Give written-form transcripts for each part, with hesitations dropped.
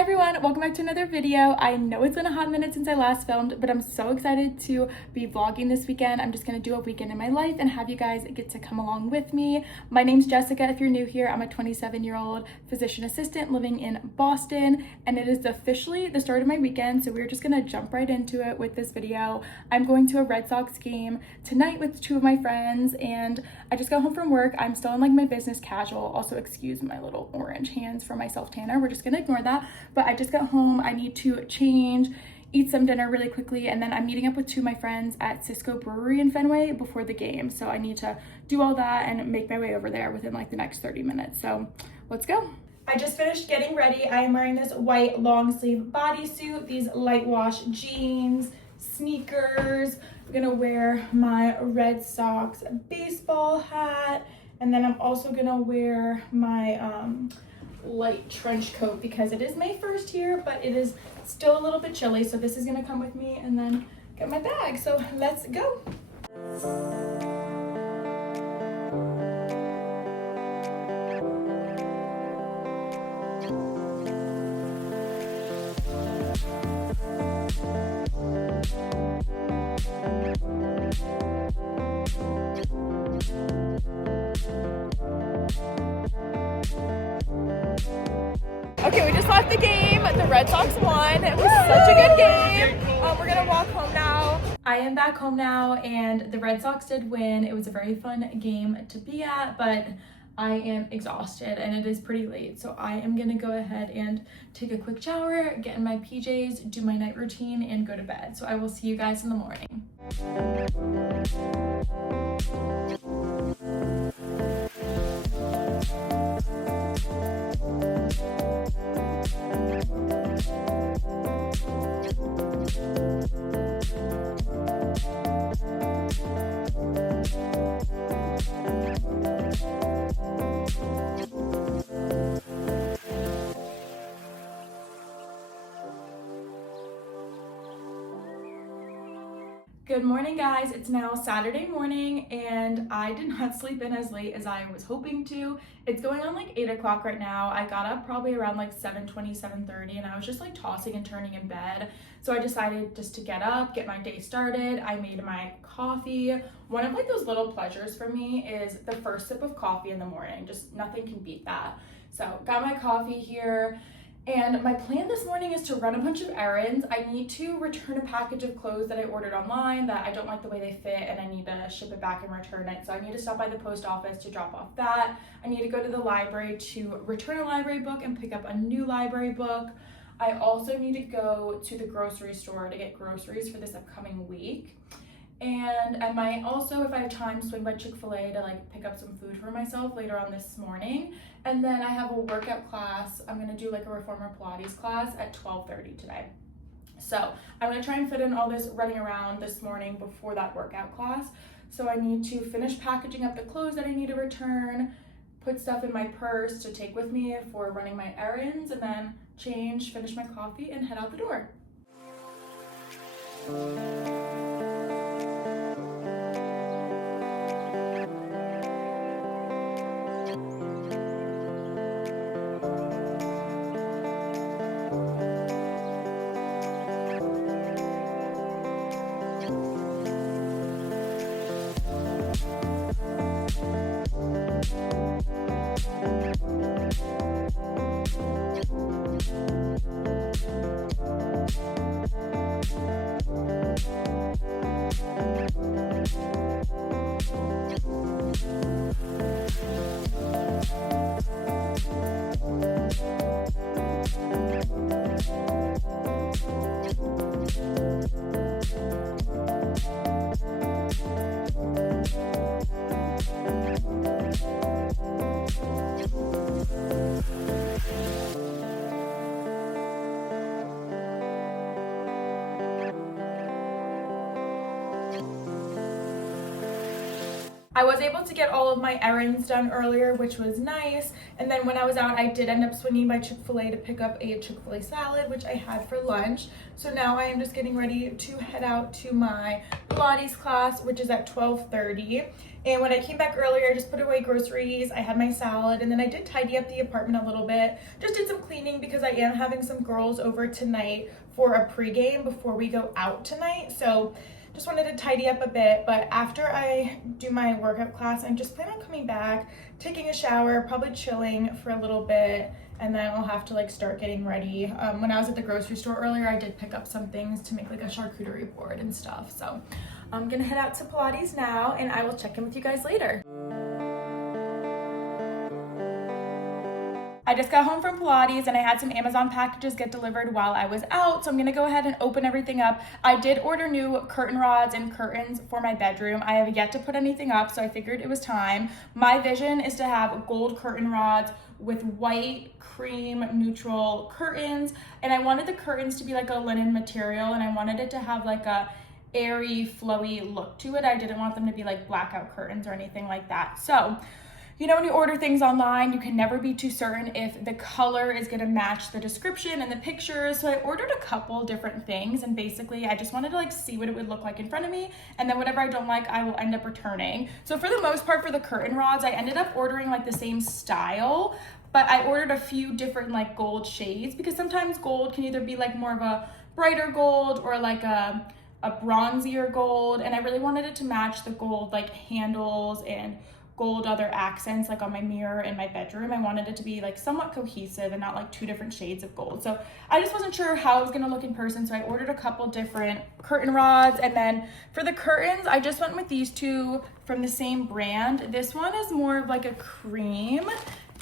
Hi everyone, welcome back to another video. I know it's been a hot minute since I last filmed, but I'm so excited to be vlogging this weekend. I'm just gonna do a weekend in my life and have you guys get to come along with me. My name's Jessica. If you're new here, I'm a 27-year-old physician assistant living in Boston, and it is officially the start of my weekend, so we're just gonna jump right into it with this video. I'm going to a Red Sox game tonight with two of my friends, and I just got home from work. I'm still in like my business casual. Also, excuse my little orange hands for my self-tanner. We're just gonna ignore that. But I just got home. I need to change, eat some dinner really quickly, and then I'm meeting up with two of my friends at Cisco Brewery in Fenway before the game. So I need to do all that and make my way over there within like the next 30 minutes. So let's go. I just finished getting ready. I am wearing this white long sleeve bodysuit, these light wash jeans, sneakers. I'm gonna wear my Red Sox baseball hat, and then I'm also gonna wear my light trench coat because it is May 1st here, but it is still a little bit chilly, so this is gonna come with me, and then get my bag. So let's go. Okay, we just left the game. The Red Sox won. It was such a good game. We're gonna walk home now. I am back home now, and the Red Sox did win. It was a very fun game to be at, but I am exhausted and it is pretty late. So I am gonna go ahead and take a quick shower, get in my PJs, do my night routine, and go to bed. So I will see you guys in the morning. Good morning, guys. It's now Saturday morning, and I did not sleep in as late as I was hoping to. It's going on like 8 o'clock right now. I got up probably around like 7:20, 7:30, and I was just like tossing and turning in bed. So I decided just to get up, get my day started. I made my coffee. One of like those little pleasures for me is the first sip of coffee in the morning. Just nothing can beat that. So got my coffee here. And my plan this morning is to run a bunch of errands. I need to return a package of clothes that I ordered online that I don't like the way they fit, and I need to ship it back and return it. So I need to stop by the post office to drop off that. I need to go to the library to return a library book and pick up a new library book. I also need to go to the grocery store to get groceries for this upcoming week. And I might also, if I have time, swing by Chick-fil-A to like pick up some food for myself later on this morning. And then I have a workout class. I'm gonna do like a reformer Pilates class at 12:30 today. So I'm gonna try and fit in all this running around this morning before that workout class. So I need to finish packaging up the clothes that I need to return, put stuff in my purse to take with me for running my errands, and then change, finish my coffee, and head out the door. I was able to get all of my errands done earlier, which was nice. And then when I was out, I did end up swinging by Chick-fil-A to pick up a Chick-fil-A salad, which I had for lunch. So now I am just getting ready to head out to my Pilates class, which is at 12:30. And when I came back earlier, I just put away groceries, I had my salad, and then I did tidy up the apartment a little bit. Just did some cleaning because I am having some girls over tonight for a pregame before we go out tonight. So just wanted to tidy up a bit, but after I do my workout class, I just plan on coming back, taking a shower, probably chilling for a little bit, and then I'll have to like start getting ready. When I was at the grocery store earlier, I did pick up some things to make like a charcuterie board and stuff. So I'm gonna head out to Pilates now, and I will check in with you guys later. I just got home from Pilates and I had some Amazon packages get delivered while I was out, so I'm gonna go ahead and open everything up. I did order new curtain rods and curtains for my bedroom. I have yet to put anything up, so I figured it was time. My vision is to have gold curtain rods with white cream neutral curtains, and I wanted the curtains to be like a linen material, and I wanted it to have like a airy, flowy look to it. I didn't want them to be like blackout curtains or anything like that. So you know, when you order things online, you can never be too certain if the color is gonna match the description and the pictures. So I ordered a couple different things, and basically I just wanted to like see what it would look like in front of me, and then whatever I don't like, I will end up returning. So for the most part, for the curtain rods, I ended up ordering like the same style, but I ordered a few different like gold shades, because sometimes gold can either be like more of a brighter gold or like a bronzier gold, and I really wanted it to match the gold like handles and gold other accents like on my mirror in my bedroom. I wanted it to be like somewhat cohesive and not like two different shades of gold. So I just wasn't sure how it was gonna look in person, so I ordered a couple different curtain rods. And then for the curtains, I just went with these two from the same brand. This one is more of like a cream,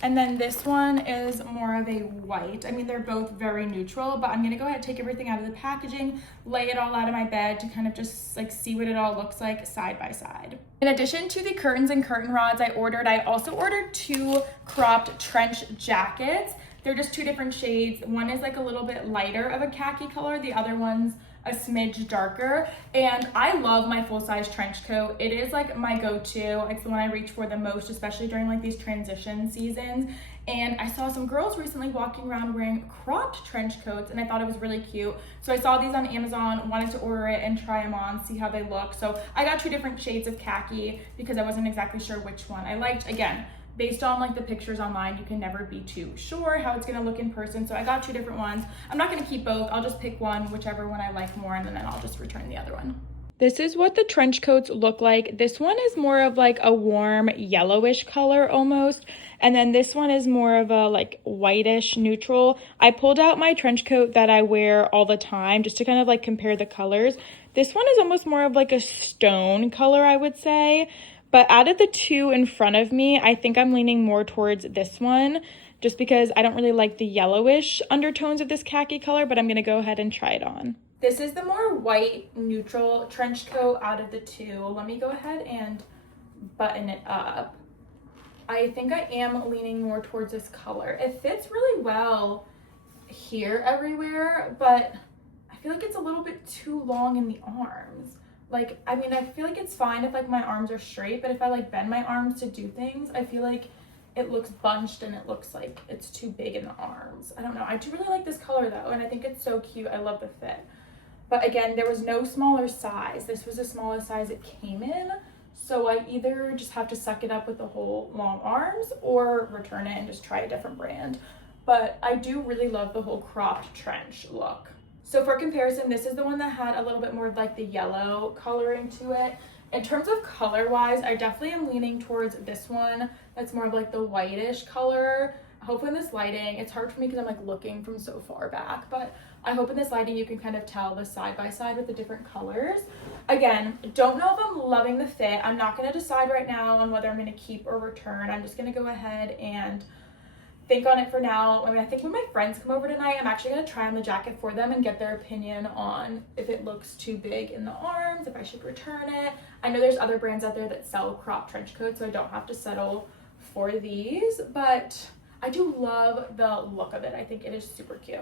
and then this one is more of a white. I mean, they're both very neutral, but I'm gonna go ahead and take everything out of the packaging, lay it all out of my bed to kind of just like see what it all looks like side by side. In addition to the curtains and curtain rods I also ordered two cropped trench jackets. They're just two different shades. One is like a little bit lighter of a khaki color, the other one's a smidge darker. And I love my full-size trench coat. It is like my go-to. It's the one I reach for the most, especially during like these transition seasons. And I saw some girls recently walking around wearing cropped trench coats, and I thought it was really cute. So I saw these on Amazon, wanted to order it and try them on, see how they look. So I got two different shades of khaki because I wasn't exactly sure which one I liked. Again, based on like the pictures online, you can never be too sure how it's gonna look in person. So I got two different ones. I'm not gonna keep both. I'll just pick one, whichever one I like more, and then I'll just return the other one. This is what the trench coats look like. This one is more of like a warm yellowish color almost. And then this one is more of a like whitish neutral. I pulled out my trench coat that I wear all the time just to kind of like compare the colors. This one is almost more of like a stone color, I would say. But out of the two in front of me, I think I'm leaning more towards this one just because I don't really like the yellowish undertones of this khaki color, but I'm gonna go ahead and try it on. This is the more white neutral trench coat out of the two. Let me go ahead and button it up. I think I am leaning more towards this color. It fits really well here everywhere, but I feel like it's a little bit too long in the arms. Like, I mean, I feel like it's fine if like my arms are straight, but if I like bend my arms to do things, I feel like it looks bunched and it looks like it's too big in the arms. I don't know. I do really like this color though, and I think it's so cute. I love the fit. But again, there was no smaller size. This was the smallest size it came in. So I either just have to suck it up with the whole long arms or return it and just try a different brand. But I do really love the whole cropped trench look. So for comparison, this is the one that had a little bit more of like the yellow coloring to it. In terms of color wise, I definitely am leaning towards this one. That's more of like the whitish color. Hopefully in this lighting, it's hard for me because I'm like looking from so far back, but I hope in this lighting you can kind of tell the side by side with the different colors. Again, don't know if I'm loving the fit. I'm not going to decide right now on whether I'm going to keep or return. I'm just going to go ahead and think on it for now. I mean, I think when my friends come over tonight, I'm actually going to try on the jacket for them and get their opinion on if it looks too big in the arms, if I should return it. I know there's other brands out there that sell crop trench coats, so I don't have to settle for these, but I do love the look of it. I think it is super cute.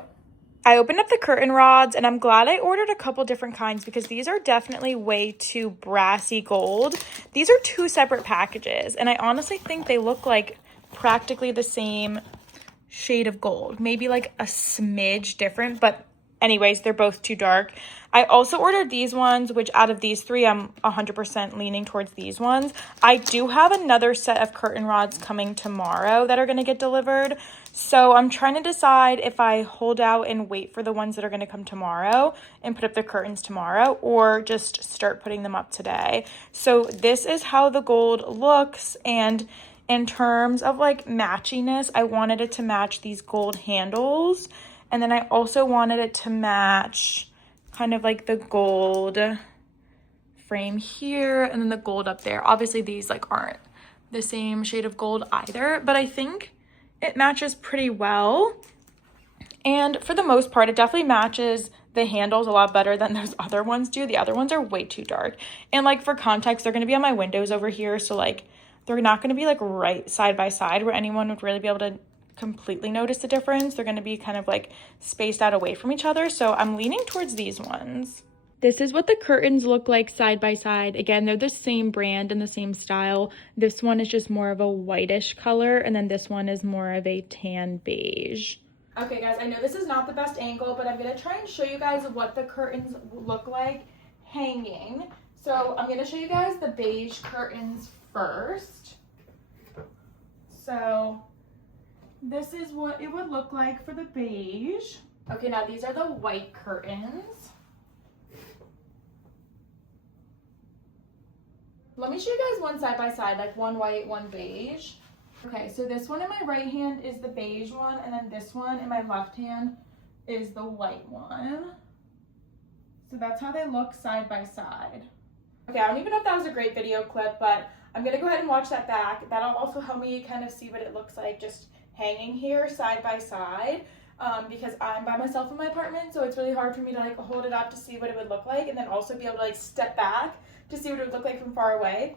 I opened up the curtain rods and I'm glad I ordered a couple different kinds because these are definitely way too brassy gold. These are 2 separate packages and I honestly think they look like practically the same shade of gold. Maybe like a smidge different, but anyways, they're both too dark. I also ordered these ones, which out of these 3, I'm 100% leaning towards these ones. I do have another set of curtain rods coming tomorrow that are going to get delivered. So I'm trying to decide if I hold out and wait for the ones that are going to come tomorrow and put up the curtains tomorrow or just start putting them up today. So this is how the gold looks, and in terms of like matchiness, I wanted it to match these gold handles. And then I also wanted it to match kind of like the gold frame here and then the gold up there. Obviously these like aren't the same shade of gold either, but I think it matches pretty well. And for the most part, it definitely matches the handles a lot better than those other ones do. The other ones are way too dark. And like for context, they're going to be on my windows over here. So like they're not going to be like right side by side where anyone would really be able to completely notice the difference. They're going to be kind of like spaced out away from each other. So I'm leaning towards these ones. This is what the curtains look like side by side. Again, they're the same brand and the same style. This one is just more of a whitish color, and then this one is more of a tan beige. Okay guys, I know this is not the best angle, but I'm going to try and show you guys what the curtains look like hanging. So I'm going to show you guys the beige curtains first. So this is what it would look like for the beige. Okay, now these are the white curtains. Let me show you guys one side by side, like one white, one beige. Okay, so this one in my right hand is the beige one, and then this one in my left hand is the white one. So that's how they look side by side. Okay, I don't even know if that was a great video clip, but I'm gonna go ahead and watch that back. That'll also help me kind of see what it looks like just hanging here side by side, because I'm by myself in my apartment, so it's really hard for me to like hold it up to see what it would look like and then also be able to like step back to see what it would look like from far away.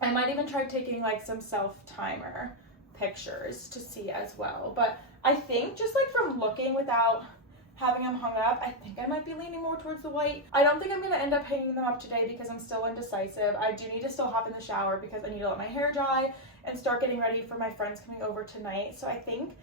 I might even try taking like some self-timer pictures to see as well. But I think just like from looking without having them hung up, I think I might be leaning more towards the white. I don't think I'm gonna end up hanging them up today because I'm still indecisive. I do need to still hop in the shower because I need to let my hair dry and start getting ready for my friends coming over tonight. So I think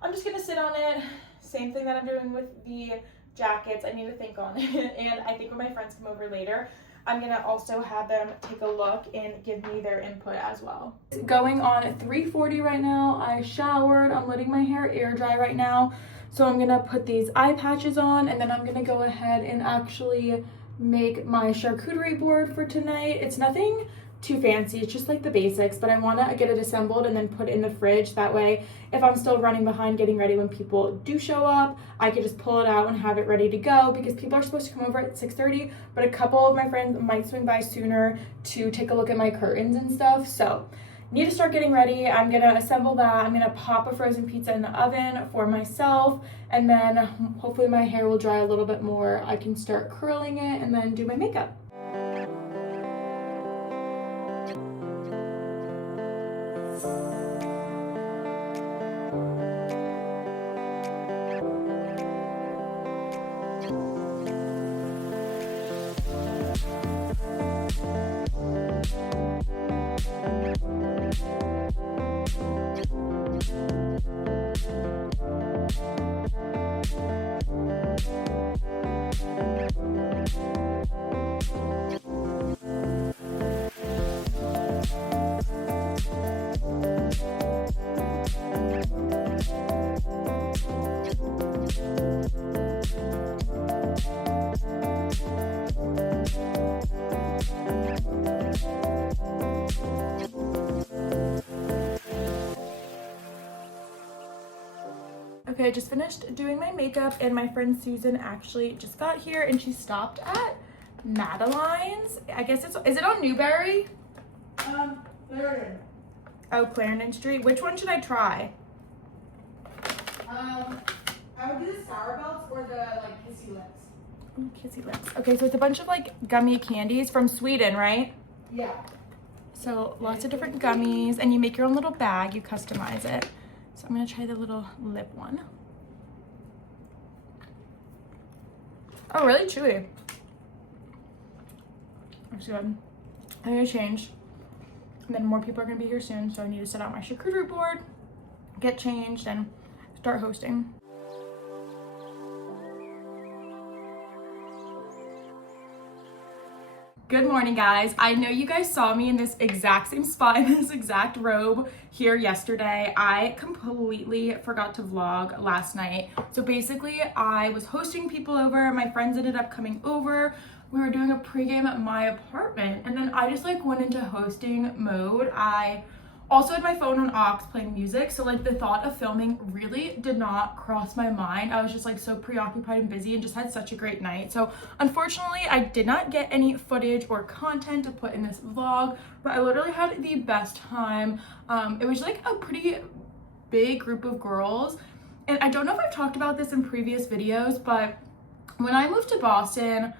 I'm just gonna sit on it. Same thing that I'm doing with the jackets. I need to think on it. And I think when my friends come over later, I'm gonna also have them take a look and give me their input as well. It's going on at 3:40 right now. I showered, I'm letting my hair air dry right now. So I'm gonna put these eye patches on and then I'm gonna go ahead and actually make my charcuterie board for tonight. It's nothing too fancy, it's just like the basics, but I wanna get it assembled and then put it in the fridge. That way, if I'm still running behind getting ready when people do show up, I can just pull it out and have it ready to go because people are supposed to come over at 6:30, but a couple of my friends might swing by sooner to take a look at my curtains and stuff. So need to start getting ready. I'm gonna assemble that. I'm gonna pop a frozen pizza in the oven for myself, and then hopefully my hair will dry a little bit more. I can start curling it and then do my makeup. Okay, I just finished doing my makeup and my friend Susan actually just got here and she stopped at Madeline's. I guess is it on Newberry? Clarendon. Oh, Clarendon Street. Which one should I try? I would do the sour belts or the like kissy lips. Ooh, kissy lips. Okay, so it's a bunch of like gummy candies from Sweden, right? Yeah. So lots of different gummies, and you make your own little bag, you customize it. So I'm gonna try the little lip one. Oh, really chewy. Looks good. I'm gonna change. And then more people are gonna be here soon, so I need to set out my charcuterie board, get changed, and start hosting. Good morning, guys. I know you guys saw me in this exact same spot in this exact robe here yesterday. I completely forgot to vlog last night. So basically, I was hosting people over. My friends ended up coming over. We were doing a pregame at my apartment, and then I just like went into hosting mode. I also had my phone on aux playing music, so like the thought of filming really did not cross my mind. I was just like so preoccupied and busy and just had such a great night. So unfortunately, I did not get any footage or content to put in this vlog, but I literally had the best time. It was like a pretty big group of girls, and I don't know if I've talked about this in previous videos, but when I moved to Boston,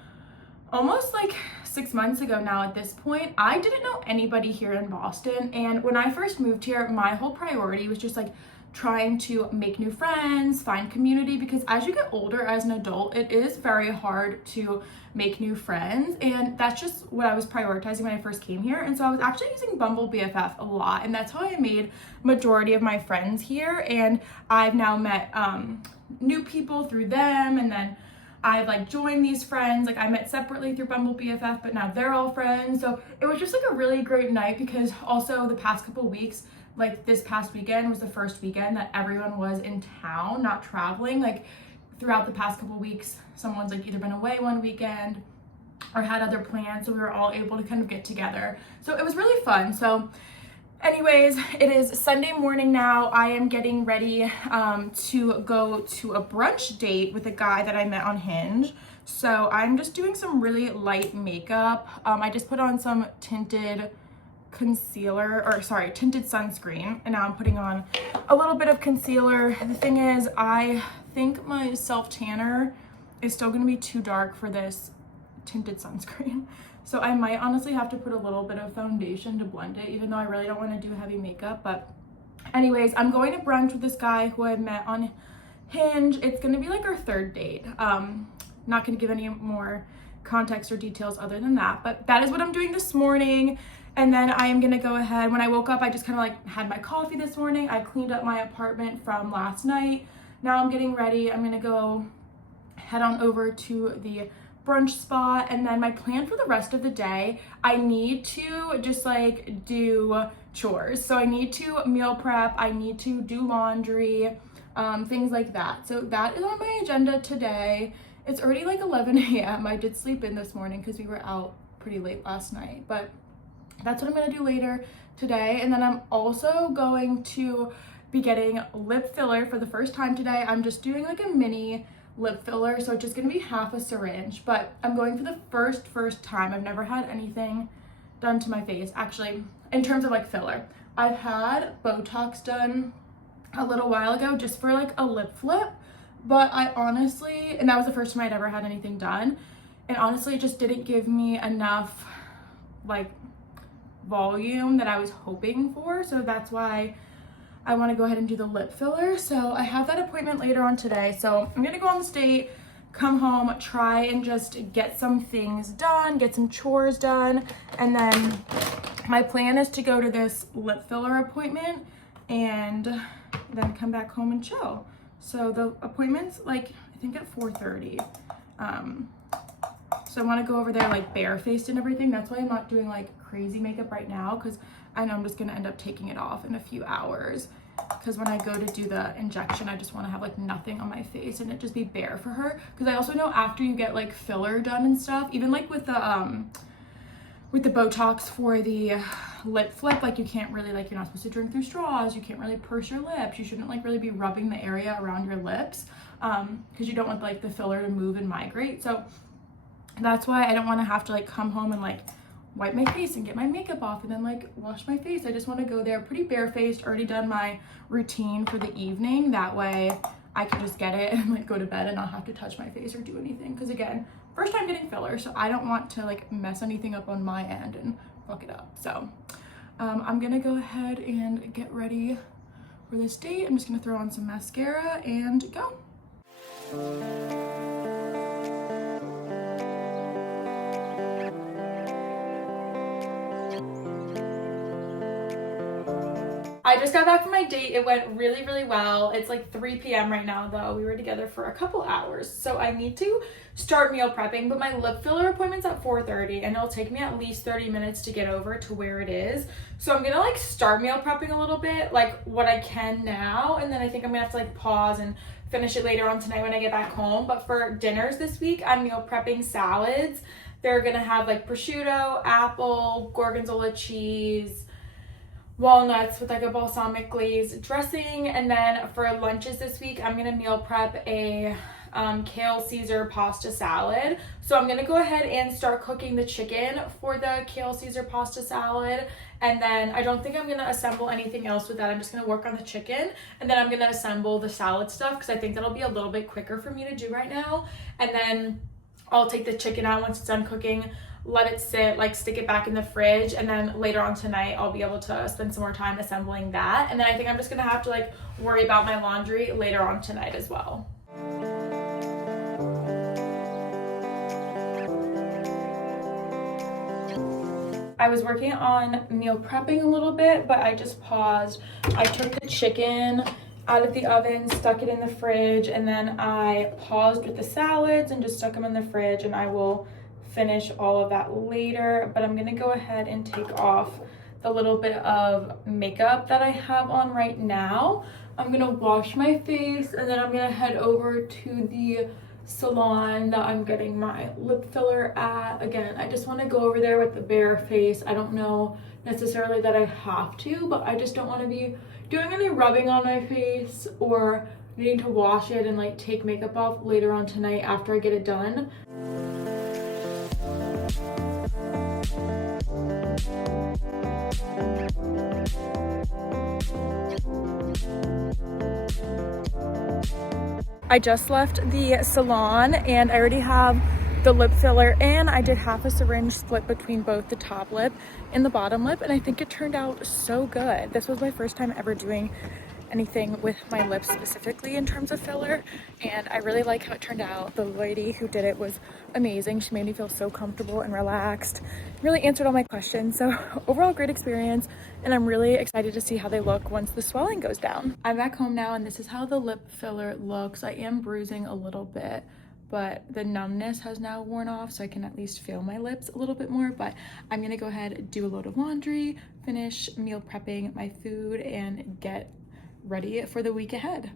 almost like 6 months ago now at this point, I didn't know anybody here in Boston. And when I first moved here, my whole priority was just like trying to make new friends, find community, because as you get older as an adult, it is very hard to make new friends. And that's just what I was prioritizing when I first came here. And so I was actually using Bumble BFF a lot. And that's how I made majority of my friends here. And I've now met new people through them, and then I've like joined these friends. Like I met separately through Bumble BFF, but now they're all friends. So it was just like a really great night, because also the past couple weeks, like this past weekend was the first weekend that everyone was in town, not traveling. Like throughout the past couple weeks, someone's like either been away one weekend or had other plans. So we were all able to kind of get together. So it was really fun. So anyways, it is Sunday morning now. I am getting ready to go to a brunch date with a guy that I met on Hinge. So I'm just doing some really light makeup. I just put on some tinted tinted sunscreen, and now I'm putting on a little bit of concealer. The thing is, I think my self tanner is still gonna be too dark for this tinted sunscreen. So I might honestly have to put a little bit of foundation to blend it, even though I really don't want to do heavy makeup. But anyways, I'm going to brunch with this guy who I met on Hinge. It's going to be like our third date. Not going to give any more context or details other than that, but that is what I'm doing this morning. And then I am going to go ahead. When I woke up, I just kind of like had my coffee this morning. I cleaned up my apartment from last night. Now I'm getting ready. I'm going to go head on over to the brunch spot, and then my plan for the rest of the day, I need to just like do chores. So I need to meal prep, I need to do laundry, things like that. So that is on my agenda today. It's already like 11 a.m. I did sleep in this morning because we were out pretty late last night, but that's what I'm gonna do later today. And then I'm also going to be getting lip filler for the first time today. I'm just doing like a mini lip filler, so it's just gonna be half a syringe, but I'm going for the first time. I've never had anything done to my face, actually, in terms of like filler. I've had Botox done a little while ago just for like a lip flip, but I honestly, and that was the first time I'd ever had anything done, and honestly it just didn't give me enough like volume that I was hoping for, so that's why I want to go ahead and do the lip filler. So I have that appointment later on today. So I'm gonna go on this date, come home, try and just get some things done, get some chores done, and then my plan is to go to this lip filler appointment and then come back home and chill. So the appointment's like I think at 4:30. So I want to go over there like barefaced and everything. That's why I'm not doing like crazy makeup right now, because I know I'm just gonna end up taking it off in a few hours, because when I go to do the injection, I just want to have like nothing on my face and it just be bare for her. Because I also know after you get like filler done and stuff, even like with the Botox for the lip flip, like you can't really, like, you're not supposed to drink through straws, you can't really purse your lips, you shouldn't like really be rubbing the area around your lips, because you don't want like the filler to move and migrate. So that's why I don't want to have to like come home and like wipe my face and get my makeup off and then like wash my face. I just want to go there pretty barefaced, already done my routine for the evening. That way I can just get it and like go to bed and not have to touch my face or do anything. Because again, first time getting filler, so I don't want to like mess anything up on my end and fuck it up. So I'm gonna go ahead and get ready for this date. I'm just gonna throw on some mascara and go. I just got back from my date. It went really, really well. It's like 3 p.m. right now, though. We were together for a couple hours. So I need to start meal prepping, but my lip filler appointment's at 4:30, and it'll take me at least 30 minutes to get over to where it is. So I'm gonna like start meal prepping a little bit, like what I can now, and then I think I'm gonna have to like pause and finish it later on tonight when I get back home. But for dinners this week, I'm meal prepping salads. They're gonna have like prosciutto, apple, gorgonzola cheese, walnuts with like a balsamic glaze dressing. And then for lunches this week, I'm gonna meal prep a kale Caesar pasta salad. So I'm gonna go ahead and start cooking the chicken for the kale Caesar pasta salad. And then I don't think I'm gonna assemble anything else with that. I'm just gonna work on the chicken, and then I'm gonna assemble the salad stuff because I think that'll be a little bit quicker for me to do right now. And then I'll take the chicken out once it's done cooking, let it sit, like stick it back in the fridge, and then later on tonight I'll be able to spend some more time assembling that. And then I think I'm just gonna have to like worry about my laundry later on tonight as well. I was working on meal prepping a little bit, but I just paused. I took the chicken out of the oven, stuck it in the fridge, and then I paused with the salads and just stuck them in the fridge, and I will finish all of that later. But I'm gonna go ahead and take off the little bit of makeup that I have on right now. I'm gonna wash my face, and then I'm gonna head over to the salon that I'm getting my lip filler at. Again, I just want to go over there with the bare face. I don't know necessarily that I have to, but I just don't want to be doing any rubbing on my face or needing to wash it and like take makeup off later on tonight after I get it done. I just left the salon and I already have the lip filler in. I did half a syringe split between both the top lip and the bottom lip, and I think it turned out so good. This was my first time ever doing anything with my lips specifically in terms of filler, and I really like how it turned out. The lady who did it was amazing. She made me feel so comfortable and relaxed, really answered all my questions. So overall, great experience, and I'm really excited to see how they look once the swelling goes down. I'm back home now, and this is how the lip filler looks. I am bruising a little bit, but the numbness has now worn off, so I can at least feel my lips a little bit more. But I'm gonna go ahead and do a load of laundry, finish meal prepping my food, and get ready for the week ahead.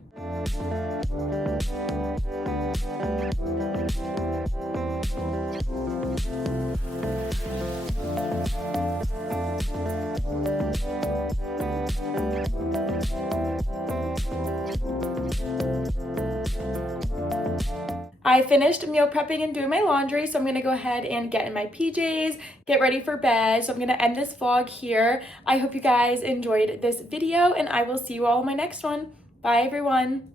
I finished meal prepping and doing my laundry, so I'm gonna go ahead and get in my PJs, get ready for bed. So I'm gonna end this vlog here. I hope you guys enjoyed this video, and I will see you all in my next one. Bye, everyone.